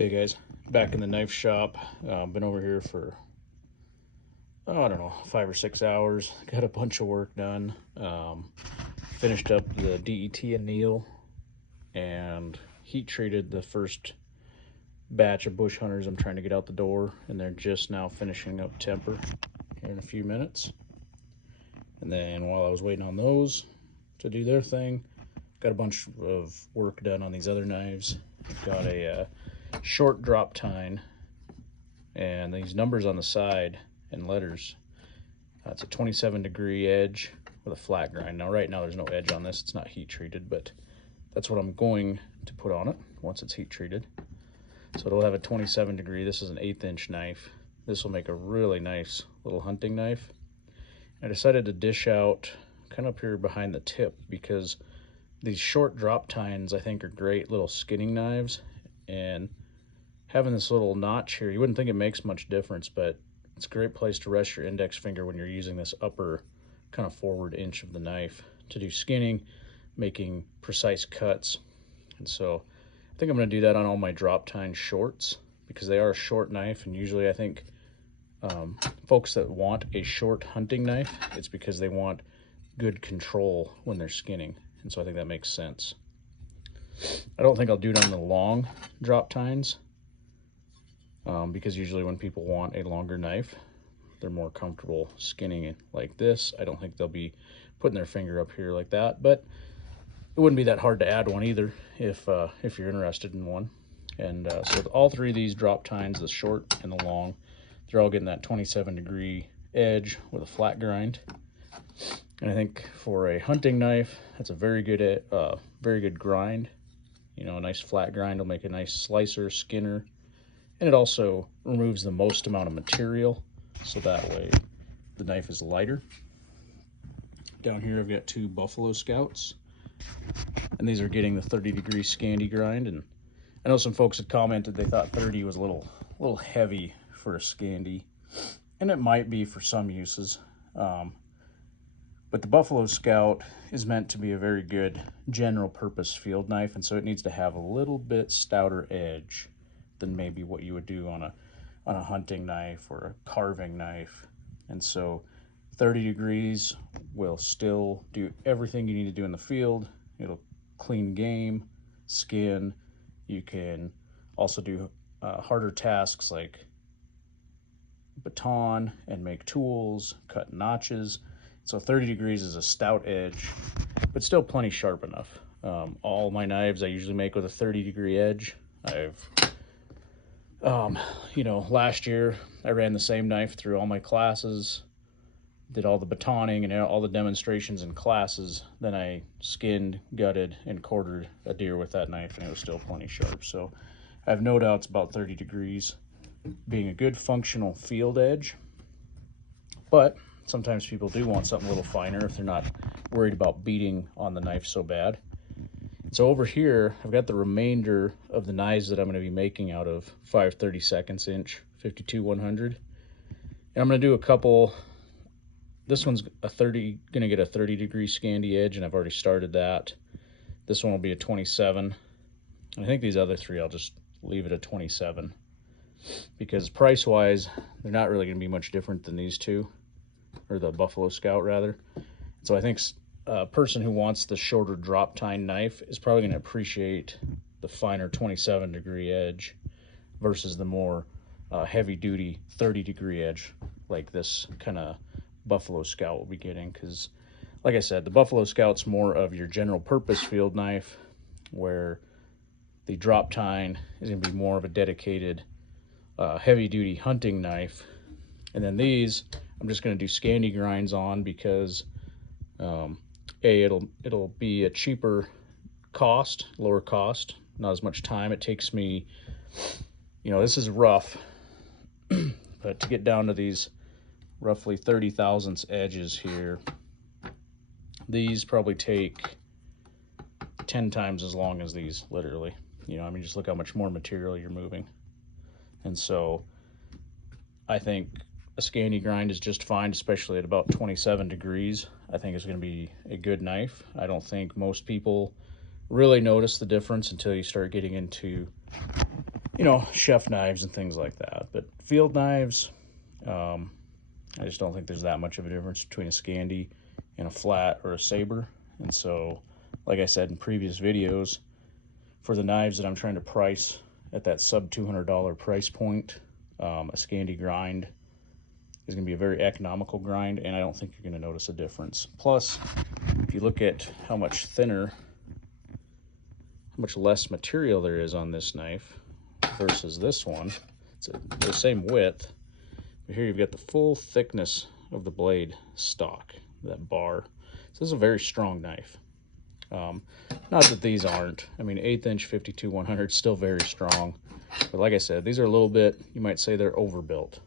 Hey guys, back in the knife shop. Been over here for, I don't know, 5 or 6 hours. Got a bunch of work done. Finished up the DET anneal and heat treated the first batch of bush hunters I'm trying to get out the door, and they're just now finishing up temper here in a few minutes. And then while I was waiting on those to do their thing, got a bunch of work done on these other knives. Got a short drop tine, and these numbers on the side and letters. It's a 27-degree edge with a flat grind. Now right now there's no edge on this, it's not heat treated, but that's what I'm going to put on it once it's heat treated. So it'll have a 27-degree. This is an 1/8 inch knife. This will make a really nice little hunting knife. I decided to dish out kind of up here behind the tip because these short drop tines I think are great little skinning knives, and having this little notch here, you wouldn't think it makes much difference, but it's a great place to rest your index finger when you're using this upper kind of forward inch of the knife to do skinning, making precise cuts. And so I think I'm going to do that on all my drop tine shorts because they are a short knife, and usually I think folks that want a short hunting knife, it's because they want good control when they're skinning, and so I think that makes sense. I don't think I'll do it on the long drop tines because usually when people want a longer knife, they're more comfortable skinning it like this. I don't think they'll be putting their finger up here like that, but it wouldn't be that hard to add one either if you're interested in one. And so all three of these drop tines, the short and the long, they're all getting that 27-degree edge with a flat grind. And I think for a hunting knife, that's a very good grind. You know, a nice flat grind will make a nice slicer, skinner, and it also removes the most amount of material, so that way the knife is lighter. Down here I've got two Buffalo Scouts, and these are getting the 30-degree Scandi grind. And I know some folks had commented they thought 30 was a little heavy for a Scandi, and it might be for some uses, but the Buffalo Scout is meant to be a very good general purpose field knife, and so it needs to have a little bit stouter edge than maybe what you would do on a hunting knife or a carving knife. And so 30 degrees will still do everything you need to do in the field. It'll clean game, skin. You can also do harder tasks like baton and make tools, cut notches. So 30 degrees is a stout edge, but still plenty sharp enough. All my knives I usually make with a 30-degree edge. Last year I ran the same knife through all my classes, did all the batoning and all the demonstrations in classes. Then I skinned, gutted, and quartered a deer with that knife, and it was still plenty sharp. So I have no doubts about 30 degrees being a good functional field edge, but sometimes people do want something a little finer if they're not worried about beating on the knife so bad. So over here, I've got the remainder of the knives that I'm going to be making out of 5/32 inch 52-100. And I'm going to do a couple. This one's going to get a 30-degree Scandi edge, and I've already started that. This one will be a 27. And I think these other three, I'll just leave it at 27. Because price-wise, they're not really going to be much different than these two, or the Buffalo Scout rather. So I think a person who wants the shorter drop tine knife is probably going to appreciate the finer 27-degree edge versus the more heavy-duty 30-degree edge like this kind of Buffalo Scout will be getting. Because, like I said, the Buffalo Scout's more of your general purpose field knife, where the drop tine is going to be more of a dedicated heavy-duty hunting knife. And then these I'm just going to do Scandi grinds on because it'll be a cheaper cost, lower cost, not as much time. It takes me, this is rough, but to get down to these roughly 30 thousandths edges here, these probably take 10 times as long as these, literally. Just look how much more material you're moving. And so I think a Scandi grind is just fine, especially at about 27 degrees. I think it's going to be a good knife. I don't think most people really notice the difference until you start getting into you know, chef knives and things like that. But field knives, I just don't think there's that much of a difference between a Scandi and a flat or a saber. And so, like I said in previous videos, for the knives that I'm trying to price at that sub $200 price point, a Scandi grind is going to be a very economical grind, and I don't think you're going to notice a difference. Plus, if you look at how much thinner, how much less material there is on this knife versus this one, it's the same width, but here you've got the full thickness of the blade stock, that bar. So this is a very strong knife. Not that these aren't. I mean, 1/8 inch 52-100 still very strong, but like I said, these are a little bit, you might say they're overbuilt.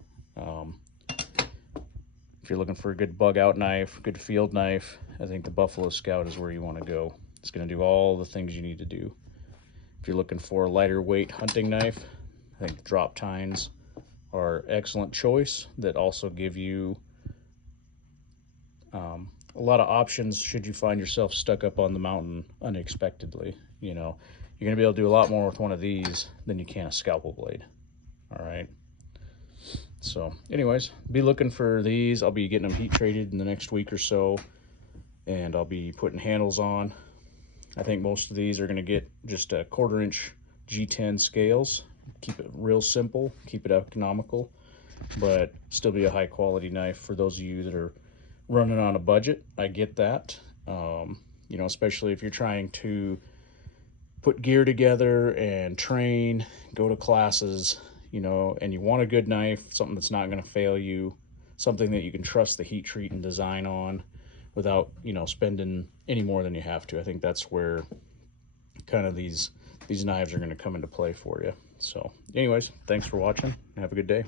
If you're looking for a good bug out knife, good field knife, I think the Buffalo Scout is where you want to go. It's going to do all the things you need to do. If you're looking for a lighter weight hunting knife, I think drop tines are excellent choice that also give you a lot of options should you find yourself stuck up on the mountain unexpectedly. You know, you're going to be able to do a lot more with one of these than you can a scalpel blade. All right. So anyways, be looking for these. I'll be getting them heat treated in the next week or so, and I'll be putting handles on. I think most of these are going to get just a 1/4 inch G10 scales. Keep it real simple, keep it economical, but still be a high quality knife for those of you that are running on a budget. I get that. You know, especially if you're trying to put gear together and train, go to classes, you know, and you want a good knife, something that's not going to fail you, something that you can trust the heat treat and design on without, you know, spending any more than you have to. I think that's where kind of these knives are going to come into play for you. So anyways, thanks for watching. Have a good day.